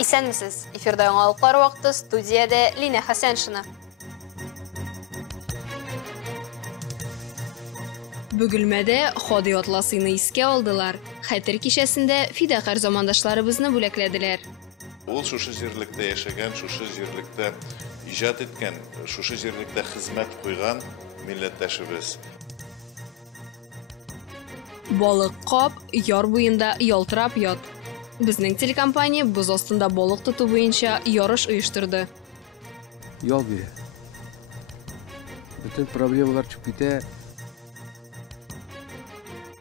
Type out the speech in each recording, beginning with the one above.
Исәнмесез, эфирда яңалыклар вакыты, студиядә Лина Хәсәншина. Бөгелмәдә Ходи атласыны искә алдылар. Хәтер кичәсендә фидакар замандашларыбызны бүләкләделәр. Ул шушы җирлектә яшәгән, шушы җирлектә иҗат иткән, шушы җирлектә хезмәт куйган милләттәшебез. Балык кап, яр буенда ялтырап ят. Безнең телекомпания боз астында балык тоту буенча ярыш оештырды. Ял бирә. Bütün проблемалар чыгып китә.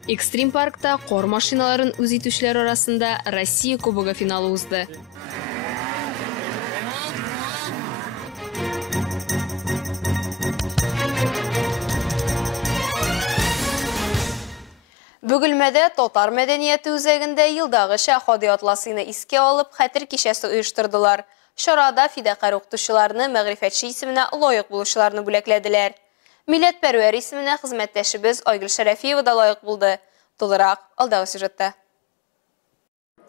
Экстрим паркта кор машиналарын үз итүчеләр арасында Россия Кубогы финалы узды. Бөгелмәдә татар мәдәнияте үзәгендә елдагыча Ходи атласыны искә алып, хәтер кичәсе оештырдылар. Чарада фидакар укытучыларны мәгърифәтче исеменә лаек булучыларны бүләкләделәр. Милләтпәрвәр исеменә хезмәттәшебез Айгөл Шәрәфиева да лаек булды. Тулырак алдагы сюжетта.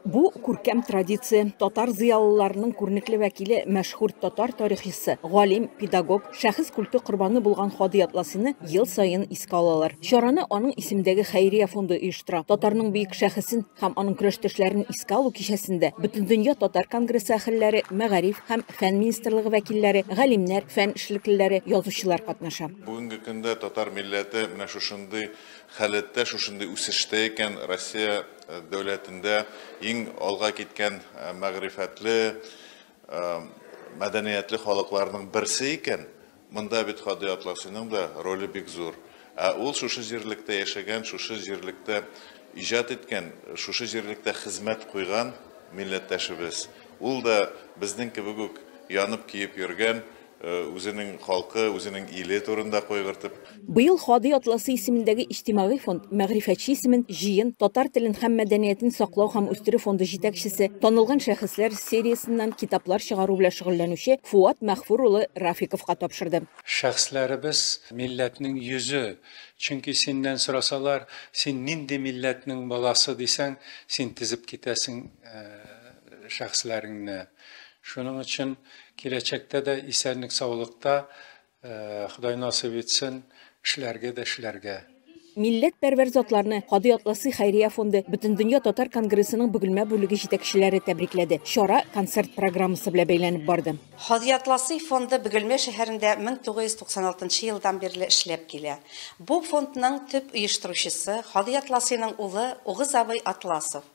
Бу күркәм традиция татар зыялыларының күренекле вәкиле, мәшһүр татар тарихчысы, галим, педагог, шәхес культы корбаны булган Ходи атласыны ел сайын искә алалар. Чараны аның исемендәге хәйрия фонды оештыра. Татарның бөек шәхесен һәм аның көрәштәшләрен искә алу кичәсендә Бөтендөнья татар конгрессы әһелләре, мәгариф һәм фән министрлыгы вәкилләре, галимнәр, фән эшлеклеләре, язучылар катнаша. Бүгенге көндә татар милләте менә шушындый хәләттә, шушындый үсештә икән, Россия дәүләтендә иң алга киткән мәгърифәтле, мәдәниятле халыкларның берсе икән. Монда бит Ходи атласының да роле бик зур. Ул шушы җирлектә яшәгән, шушы җирлектә иҗат иткән, шушы җирлектә хезмәт куйган милләттәшебез. Ул да безнең кебек үк янып киеп йөргән, үзенең халкы, үзенең иле турында кайгыртып. Быел Ходи атласы исемендәге иҗтимагый фонд мәгърифәтче исемен җыен татар телен һәм мәдәниятен саклау һәм үстерү фонды җитәкчесе, танылган шәхесләр сериясеннән китаплар чыгару белән шөгыльләнүче Фуат Мәгъфур улы Рафиковка тапшырды. Шәхесләребез милләтнең йөзе. Чөнки синнән сорасалар, син нинди милләтнең баласы дисәң, син тизеп китәсең шәхесләреңне. Шуның өчен киләчәктә дә исәнлек саулыкта Ходай насыйп итсен эшләргә. Милләтпәрвәр затларны Ходи атласы хәйрия фонды Бөтендөнья татар конгрессының бөгелмә бүлеге җитәкчеләре тәбрикләде. Чара концерт программасы белән бәйләнеп барды. Ходи атласы фонды Бөгелмә шәһәрендә 1996 елдан бирле эшләп килә. Бу фондның төп оештыручысы Ходи атласының улы Угыз абый Атласов.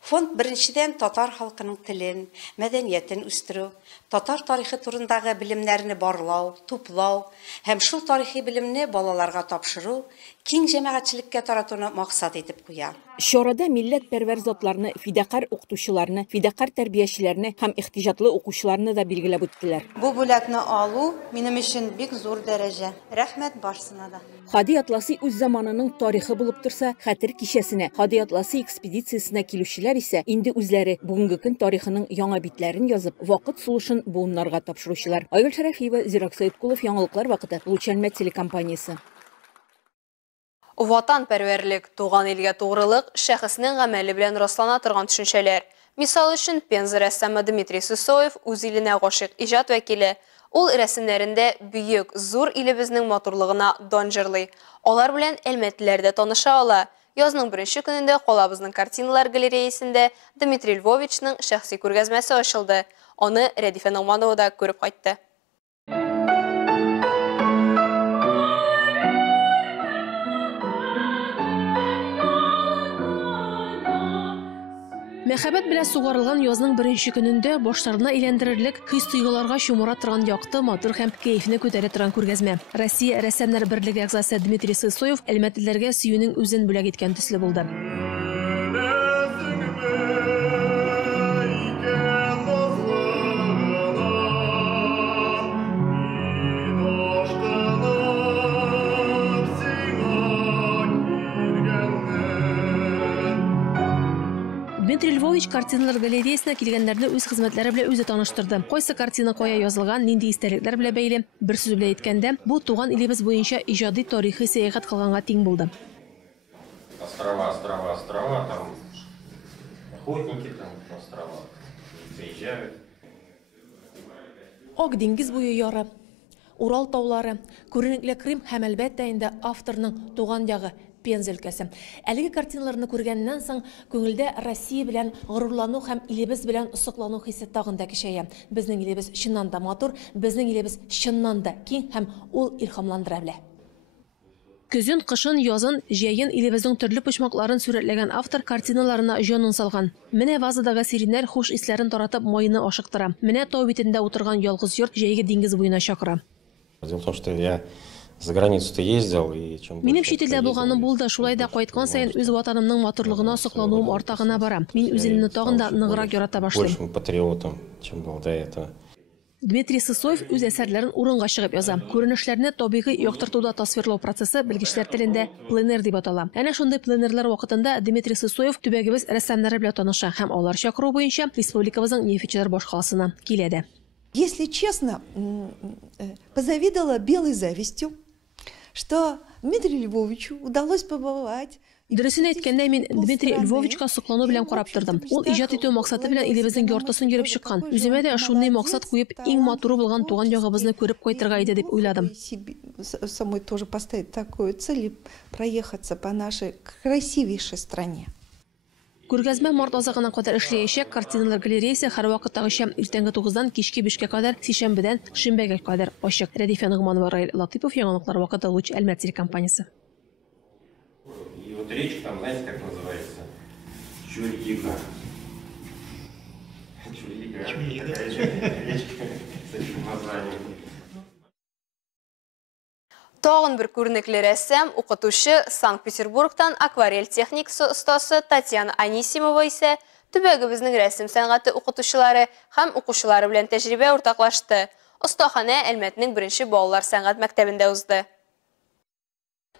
Фонд беренчедән татар халкының телен, мәдәниятен үстерү, татар тарихы турындагы белемнәрне барлау, туплау һәм шул тарихи белемне балаларга тапшыру, киң җәмәгатьчелеккә таратуны максат итеп куя. Чарада милләтпәрвәр затларны, фидакар укытучыларны, фидакар тәрбиячеләрне һәм ихтиҗатлы укучыларны да билгеләп үттеләр. Бу бүләкне алу минем өчен бик зур дәрәҗә. Рәхмәт барсына да. Ходи атласы үз заманының тарихы булып торса, хәтер кичәсенә, Ходи атласы экспедициясенә килүчеләр исә инде үзләре бүгенге көн тарихының яңа битләрен язып, вакыт сулышын буыннарга тапшыручылар. Айгөл Шәрәфиева, Зирак Сәйдкулов, яңалыклар вакыты, Лучанмә телекомпаниясе. Ватанпәрвәрлек, туган илгә тугрылык шәхеснең гамәле белән раслана торган төшенчәләр. Мисал өчен Пенза рәссамы Дмитрий Сысоев үз иленә гашыйк иҗат вәкиле. Ул рәсемнәрендә бөек, зур илебезнең матурлыгына дан җырлый. Алар белән әлмәтлеләр дә таныша ала. Язның беренче көнендә калабызның картиналар галереясендә Дмитрий Львовичның шәхси күргәзмәсе ачылды. Аны Рәдифә Ногманова да күреп кайтты. Мәхәббәт белән сугарылган язның беренче көнендә башларына әйләндерерлек хис-тойгыларга чумыра торган якты, матур һәм кәефне күтәрә торган күргәзмә. Россия рәссамнар берлеге әгъзасы Дмитрий Сысоев әлмәтлеләргә сөюнең үзен бүләк иткән төсле булды. Дмитрий Львович картиналар галереясына килгәннәрне үз хезмәтләре белән үзе таныштырды. Кайсы картина кая язылган, нинди истәлекләр белән бәйле, бер сүз белән әйткәндә, бу туган илебез буенча иҗади тарихи сәяхәт кылганга тиң булды. Острова, там охотники, там острова. приезжают. Ак диңгез буе яры, Урал таулары, күренекле Крым һәм әлбәттә инде авторның туган ягы Пенза өлкәсе. Әлеге картиналарны күргәннән соң күңелдә Россия белән горурлану һәм илебез белән соклану хисе тагын да көчәя. Безнең илебез чыннан да матур, безнең илебез чыннан да киң һәм ул илһамландыра белә. Көзен, кышын, язын, җәен илебезнең төрле почмакларын сүрәтләгән автор картиналарына җанын салган. Менә вазадагы сиреннәр хуш исләрен таратып майны ашыктыра. Менә тау битендә утырган ялгыз йорт җәйге диңгез буена чакыра. Дело в том, что я за границу-то ездил, и чем Минем чит илдә булганым булды, шулай да кайткан саен үз ватанымның матурлыгына соклануым арта гына бара. Мин үз илемне тагын да ныграк ярата башлыйм. большим патриотом, чем был до этого. Дмитрий Сысоев үз әсәрләрен урынга чыгып яза. Күренешләрне табигый яктыртуда тасвирлау процессы белгечләр телендә пленэр дип атала. Әнә шундый пленэрлар вакытында Дмитрий Сысоев төбәгебез рәссамнары белән таныша һәм алар чакыру буенча республикабызның Нефтьчеләр башкаласына килә дә. Если честно, позавидовала белой завистью, что Дмитрию Львовичу удалось побывать. Дөресен әйткәндә, мин Дмитрий Львовичка соклану белән карап тордым. Ул иҗат итү максаты белән илебезнең яртысын йөреп чыккан. Үземә дә шундый максат куеп, иң матуры булган туган ягыбызны күреп кайтырга иде дип уйладым. Самой тоже поставить такую цель и проехаться по нашей красивейшей стране. Күргәзмә март азагына кадәр эшләячәк. Картиналар галереясы һәр вакыттагыча иртәнге 9-дан кичке 5-кә кадәр, сишәмбедән шимбәгә кадәр ачык. Рәдифә Нугманова, Раил Латыпов, яңалыклар вакыты Луч Әлмәт телекомпаниясе. И вот речка там, знаете, как называется? Чурьига. Чурьига. Речка с этим названием. Тагын бер күренекле рәссам, укытучы Санкт-Петербургтан акварель техникасы остасы Татьяна Анисимова исә төбәгебезнең рәсем сәнгате укытучылары һәм укучылары белән тәҗрибә уртаклашты. Остахана Әлмәтнең беренче балалар сәнгать мәктәбендә узды.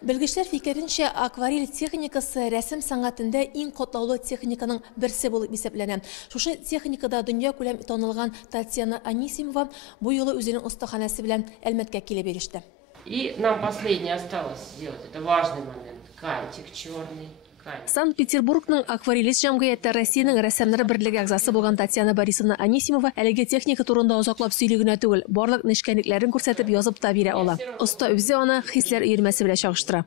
Белгечләр фикеренчә, акварель техникасы рәсем сәнгатендә иң катлаулы техниканың берсе булып исәпләнә. Шушы техникада дөнья күләм танылган Татьяна Анисимова бу юлы үзенең остаханасы белән Әлмәткә килеп иреште. И нам последнее осталось сделать. Это важный момент. Кайтик черный. Санкт-Петербургның акварелист җәмгыяте Россиянең рәссамнары берлеге әгъзасы булган Татьяна Борисовна Анисимова әлеге техника турында озаклап сөйли генә түгел, барлык нечкәнлекләрен күрсәтеп язып та бирә ала. Оста үзе аны хисләр өйрәнмәсе белән чагыштыра.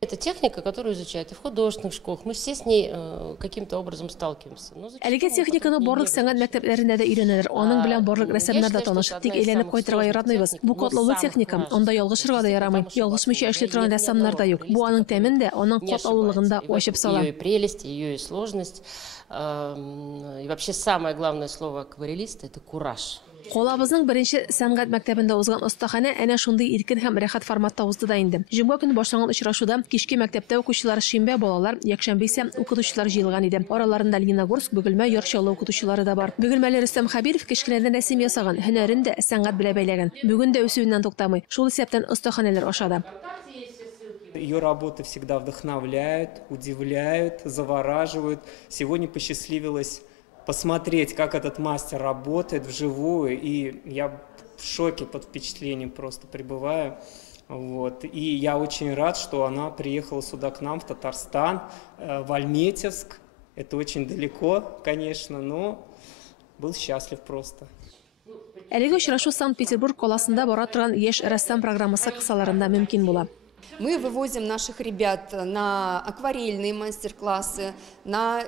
Это техника, которую изучают и в художественных школах. Мы все с ней каким-то образом сталкиваемся. Әлеге техниканы барлык сәнгать мәктәпләрендә дә өйрәнәләр. Аның белән барлык рәссамнар да таныш. Тик әйләнеп кайтырга яратмыйбыз. Бу катлаулы техника, анда ялгышырга да ярамый. Ялгышмыйча эшли торган рәссамнар да юк. Бу аның тәмен дә, аның катлаулылыгын да ачып сала. Ее прелесть, ее сложность. И вообще самое главное слово акварелиста — это кураж. Калабызның беренче сәнгать мәктәбендә узган остахана әнә шундый иркен һәм рәхәт форматта узды да инде. Җомга көне башланган очрашуда кичке мәктәптә укучылар шимбә балалар, якшәмбе исә укытучылар җыелган иде. Араларында Лениногорск, Бөгелмә, Ярчалы укытучылары да бар. Бөгелмәле Рөстәм Хәбиров кечкенәдән рәсем ясаган, һөнәрен дә сәнгать белән бәйләгән. Бүген дә үсүеннән туктамый. Шул исәптән остаханалар ашады. Ее работы всегда вдохновляют, удивляют, завораживают. Сегодня посчастливилось посмотреть, как этот мастер работает вживую, и я в шоке, под впечатлением просто пребываю. Вот. И я очень рад, что она приехала сюда к нам, в Татарстан, в Альметьевск. Это очень далеко, конечно, но был счастлив просто. Әлеге очрашу Санкт-Петербург каласында бара торган яшь рәссам программасы кысаларында мөмкин була. Мы вывозим наших ребят на акварельные мастер-классы, на...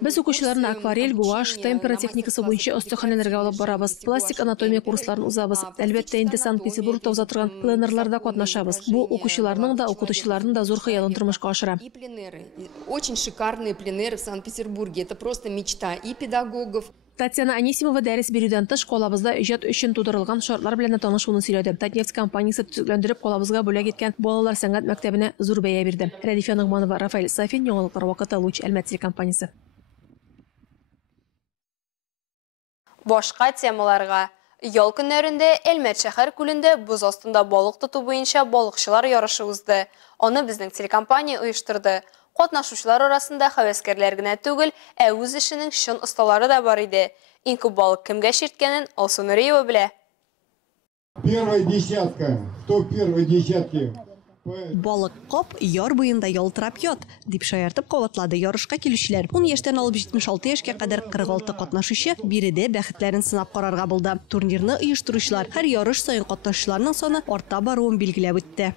Без укучыларны акварель, гуаш, темпера техникасы буенча остаханаларга алып барабыз. Пластик анатомия курсларын узабыз. Әлбәттә, инде Санкт-Петербургта уза торган пленэрларда катнашабыз. Бу укучыларның да, укытучыларның да зур хыялын тормышка ашыра. И пленэры. Очень шикарные пленэры в Санкт-Петербурге. Это просто мечта и педагогов. Татьяна Анисимова дәрес бирүдән тыш калабызда иҗат өчен тудырылган шартлар белән танышуны сөйләде. Татнефть компаниясе төзекләндереп калабызга бүләк иткән балалар сәнгать мәктәбенә зур бәя бирде. Рәдифә Нугманова, Рафаэль Сафин, яңалыклар вакыты Луч Әлмәт телекомпаниясе. Башка темаларга. Ял көннәрендә Әлмәт шәһәр күлендә боз астында балык тоту буенча балыкчылар ярышы узды. Аны безнең телекомпания оештырды. Катнашучылар арасында хәвәскәрләр генә түгел, үз эшенең чын осталары да бар иде. Иң күп балык кемгә ширткәнен Алсу Нуриева белә. Первая десятка. Кто в первой десятке Балык кап яр буенда ялтырап ят, дип шаяртып кабатлады ярышка килүчеләр. 10 яшьтән алып 76 яшькә кадәр 46 катнашучы биредә бәхетләрен сынап карарга булды. Турнирны оештыручылар һәр ярыш саен катнашучыларның саны арта баруын билгеләп үтте.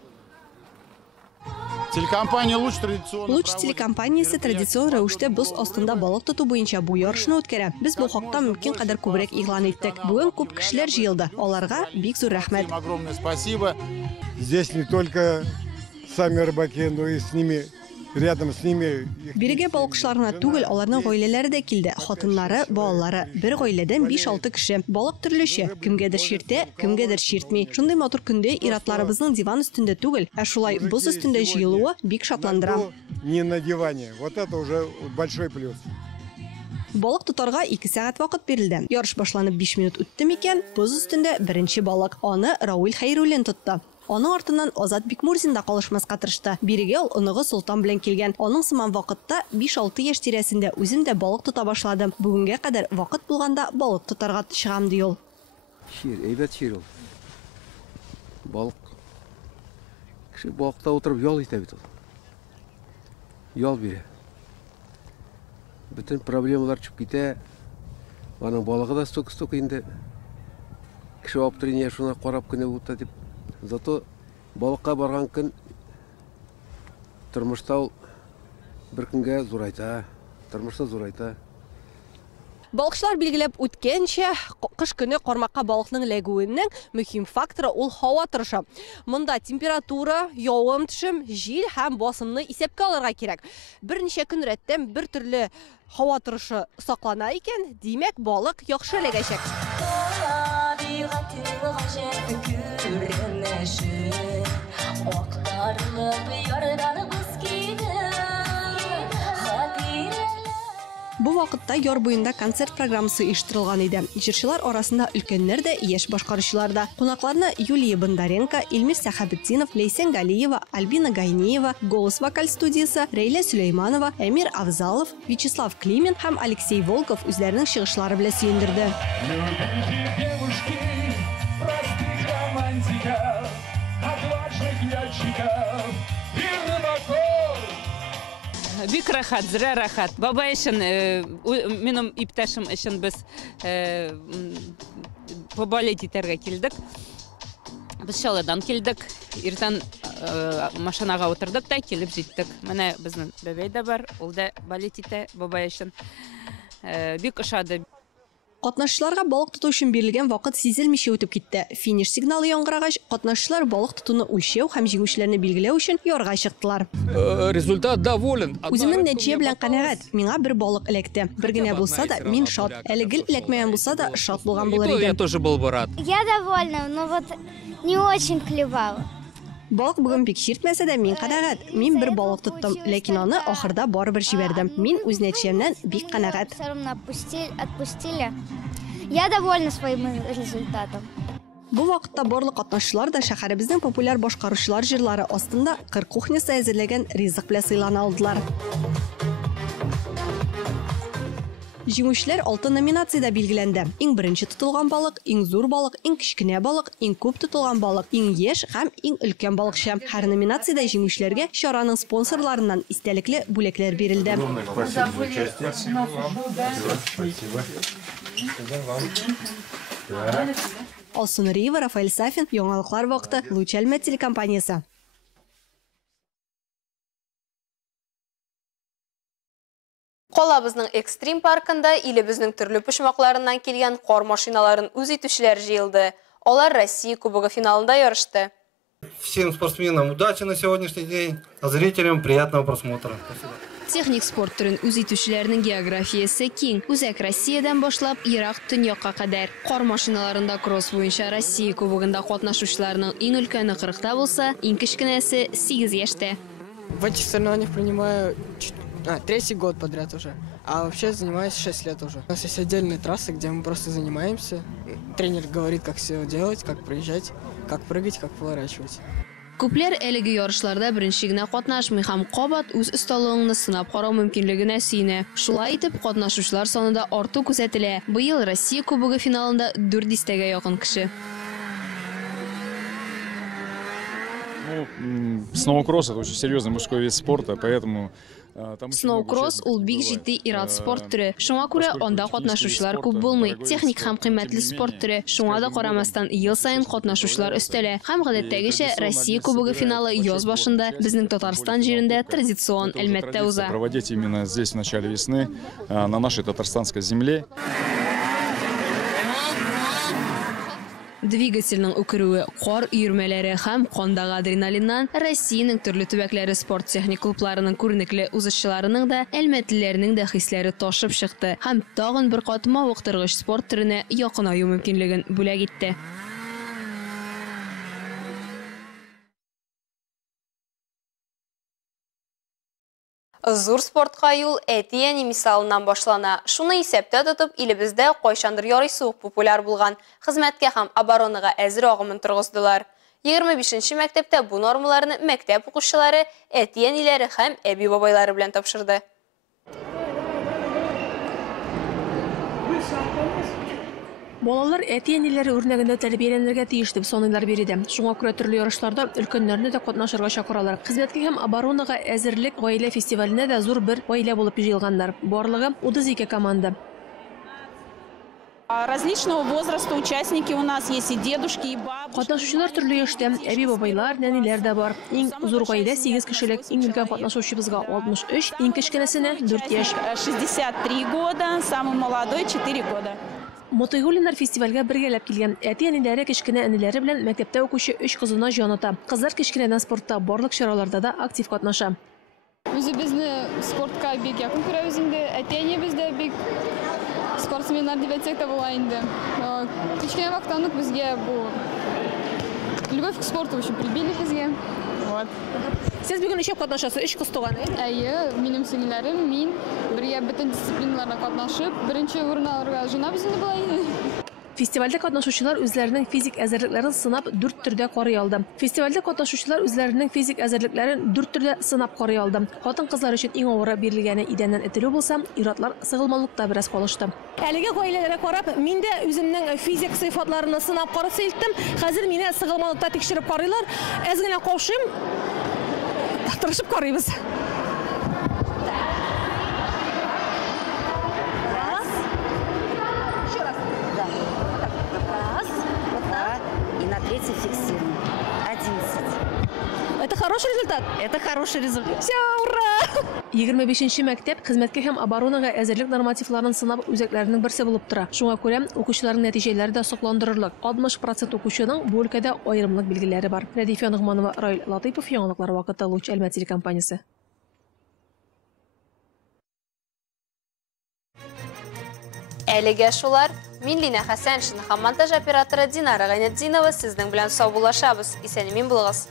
Луч телекомпаниясе традицион рәвештә боз астында балык тоту буенча бу ярышны үткәрә. Біз бу хакта мөмкин кадәр күбрәк игълан иттек. Бүген күп кешеләр җыелды. Аларга бик зур рәхмәт. Здесь не только сами рыбаки, но и с ними, рядом с ними. Бирегә балыкчыларына түгел, аларның гаиләләре дә килде. Хатыннары, балалары. Бер гаиләдән 5-6 кеше. Балык төрлечә. Кемгәдер ширтә, кемгәдер ширтми. Шундый матур көндә иратларыбызның диван өстендә түгел, ә шулай боз өстендә җыелуы бик шатландыра. Не на диване. Вот это уже большой плюс. Балык тотарга 2 сәгать вакыт бирелде. Ярыш башланып 5 минут үтте микән, боз өстендә беренче балык. Аны Рауль Хәйруллин тотты. Аның артыннан Азат Бикмурзин да калышмаска тырышты. Бирегә ул оныгы Солтан белән килгән. Аның сыман вакытта 5-6 яшь тирәсендә үзем дә балык тота башладым. Бүгенгә кадәр вакыт булганда балык тотарга чыгам ди ул. Шир, әйбәт шир ул. Балык. Кеше балыкта утырып ял итә бит ул. Ял бирә. Bütün проблемалар чыгып китә. Аның балыгы да сток инде. Кеше аптырыня шуны карап кенә утта дип. Зато балыкка барган көн тормышта ул бер көнгә зурайта. Тормышта зурайта. Балыкчылар билгеләп үткәнчә, кыш көне кармакка балыкның эләгүенең мөһим факторы ул һава торышы. Монда температура, явым-төшем, җил һәм басымны исәпкә алырга кирәк. Берничә көн рәттән бер төрле һава торышы саклана икән, димәк балык яхшы эләгәчәк. Бу вакытта яр буенда концерт программасы оештырылган иде. Җырчылар арасында өлкәннәр дә, яшь башкаручылар да. Кунакларны Юлия Бондаренко, Илмир Сәхәбетдинов, Лейсен Галиева, Альбина Гайниева, Голос вокаль студиясы, Рейля Сулейманова, Эмир Авзалов, Вячеслав Климин һәм Алексей Волков үзләренең чыгышлары белән сөендерде. Бик рахат, зря рахат. Баба өчен, минем иптәшем өчен без побалет итәргә килдек. Без Чаллыдан килдек. Иртән машинага утырдык та килеп җиттек. Менә безнең бәбәй дә бар, ул да балет итә баба өчен. Бик ошады. Катнашчыларга балык тоту өчен бирелгән вакыт сизелмичә үтеп китте. Финиш сигналы яңгырагач, катнашчылар балык тотуны үлчәү һәм җиңүчеләрне билгеләү өчен ярга чыктылар. Результат доволен. Үземнең нәтиҗә белән канәгать. Миңа бер балык эләкте. Бер генә булса да, мин шат. Әле гел эләкмәгән булса да, шат булган булыр идем. Я тоже был бы рад. Я довольна, но вот не очень клевало. Балык бүген бик ширтмәсә дә мин канәгать. Мин бер балык тоттым, ләкин аны ахырда барыбер җибәрдем. Мин үз нәтиҗәмнән бик канәгать. Отпустили. Я довольна своим результатом. Бу вакытта барлык катнашчылар да шәһәребезнең популяр башкаручылар җырлары астында кыр кухнясы әзерләгән ризык белән сыйлана алдылар. Җиңүчеләр 6 номинациядә билгеләнде. Иң беренче тотылган балык, иң зур балык, иң кичкенә балык, иң күп тотылган балык, иң яшь һәм иң өлкән балыкчы. Һәр номинациядә җиңүчеләргә чараның спонсорларыннан истәлекле бүләкләр бирелде. Алсу Нуриева, Рафаэль Сафин, яңалыклар вакыты, Луч Әлмәт телекомпаниясе. Калабызның экстрим паркында илебезнең төрле почмакларыннан килгән кар машиналарын үз итүчеләр җыелды. Алар Россия Кубогы финалында ярышты. Всем спортсменам удачи на сегодняшний день, а зрителям приятного просмотра. Техник спорт түрен үз итүчеләрнең географиясе киң. Үзәк Россиядән башлап Ирак төньякка кадәр. Кар машиналарында кросс буенча Россия Кубогында катнашучыларның иң өлкәне 40-та булса, иң кечкенәсе 8 яшьтә. В этих соревнованиях принимаю третий год подряд уже, а вообще занимаюсь 6 лет уже. У нас есть отдельные трассы, где мы просто занимаемся. Тренер говорит, как все делать, как проезжать, как прыгать, как поворачивать. Күпләр әлеге ярышларда беренче генә катнашмый һәм кабат үз осталыгын сынап карау мөмкинлегенә сөенә. Шулай итеп, катнашучылар санында арту күзәтелә. Быел Россия Кубогы финалында 400-тәгә якын кеше. Сноукросс — это очень серьезный мужской вид спорта, поэтому Сноукросс ул бик җитди ират спорт төре. Шуңа күрә анда катнашучылар күп булмый. Техник һәм кыйммәтле спорт төре. Шуңа да карамастан ел сайын катнашучылар өстәлә. Һәм гадәттәгечә Россия Кубогы финалы яз башында безнең Татарстан җирендә традицион Әлмәттә уза. Проводить именно здесь в начале весны, на нашей татарстанской земле. Двигательнең үкерүе, кар өермәләре һәм кандагы адреналиннан Россиянең төрле төбәкләре спорт техник клубларының күренекле узышчыларының да, әлмәтлеләрнең дә хисләре ташып чыкты һәм тагын бер кат мавыктыргыч спорт төренә якынаю мөмкинлеген бүләк итте. Зур спортка юл әтияне мисалынан башлана. Шуны исәптә тотып, илебездә кайчандыр ярый суык популяр булган хезмәткә һәм оборонага әзер агымын торгыздылар. 25-нче мәктәптә бу нормаларны мәктәп укучылары, әтиянеләре һәм әби-бабайлары белән тапшырды. Балалар әти-әниләре үрнәгендә тәрбияләнергә тиеш дип саныйлар биредә. Шуңа күрә төрле ярышларда өлкәннәрне дә катнашырга чакыралар. Хезмәткә һәм оборонага әзерлек гаилә фестиваленә дә зур бер гаилә булып җыелганнар. Барлыгы 32 команда. Различного возраста участники у нас есть и дедушки, и бабушки. Катнашучылар төрле яшьтә, әби-бабайлар, нәниләр дә бар. Иң зур гаилә 8 кешелек, иң өлкән катнашучыбызга 63, иң кечкенәсенә 4 яшь. 63 года, самый молодой 4 года. Мотыйгулиннар фестивальгә бергәләп килгән. Әти-әниләре кечкенә әниләре белән мәктәптә укучы 3 кызына җаната. Кызлар кечкенәдән спортта барлык чараларда да актив катнаша. Үзебезне спортка бик якын күрәбез инде. Әти-әнибез дә бик спортсменнар дип әйтсәк тә була инде. Кечкенә вакыттан ук безгә бу любовь к спорту өчен прибили безгә. Вот. Сез бүген ничек катнашасыз? 3 кыз туган. Әйе, минем сеңләрем, мин бергә бөтен дисциплиналарда катнашып, беренче урын алырга җыенабыз инде була инде. Фестивальдә катнашучылар үзләренең физик әзерлекләрен сынап 4 төрдә карый алды. Фестивальдә катнашучылар үзләренең физик әзерлекләрен 4 төрдә сынап карый алды. Хатын-кызлар өчен иң авыры бирелгәне идәннән этелү булса, иратлар сыгылмалыкта бераз калышты. Әлегә гаиләләргә карап, мин дә үземнең физик сыйфатларны сынап карыйсы иттем. Хәзер мине сыгылмалыкта тикшереп карыйлар. Әз генә каушыйм. Тырышып карыйбыз. Фиксируем. 11. Это хороший результат? Это хороший результат. Все, ура! 25-нче мәктәп хезмәткә һәм оборонага әзерлек нормативларын сынап үзәкләренең берсе булып тора. Шуңа күрә укучыларның нәтиҗәләре дә сокландырырлык. 60% укучының бу өлкәдә аерымлык билгеләре бар. Рәдифә Нугманова, Раил Латыйпов, яңалыклар вакыты, Луч Әлмәт телекомпаниясе. Әлегә шулар, мин Лина Хәсәншин һәм монтаж операторы Динара Гайнетдинова сезнең белән сау булашабыз. Исән-имин булыгыз.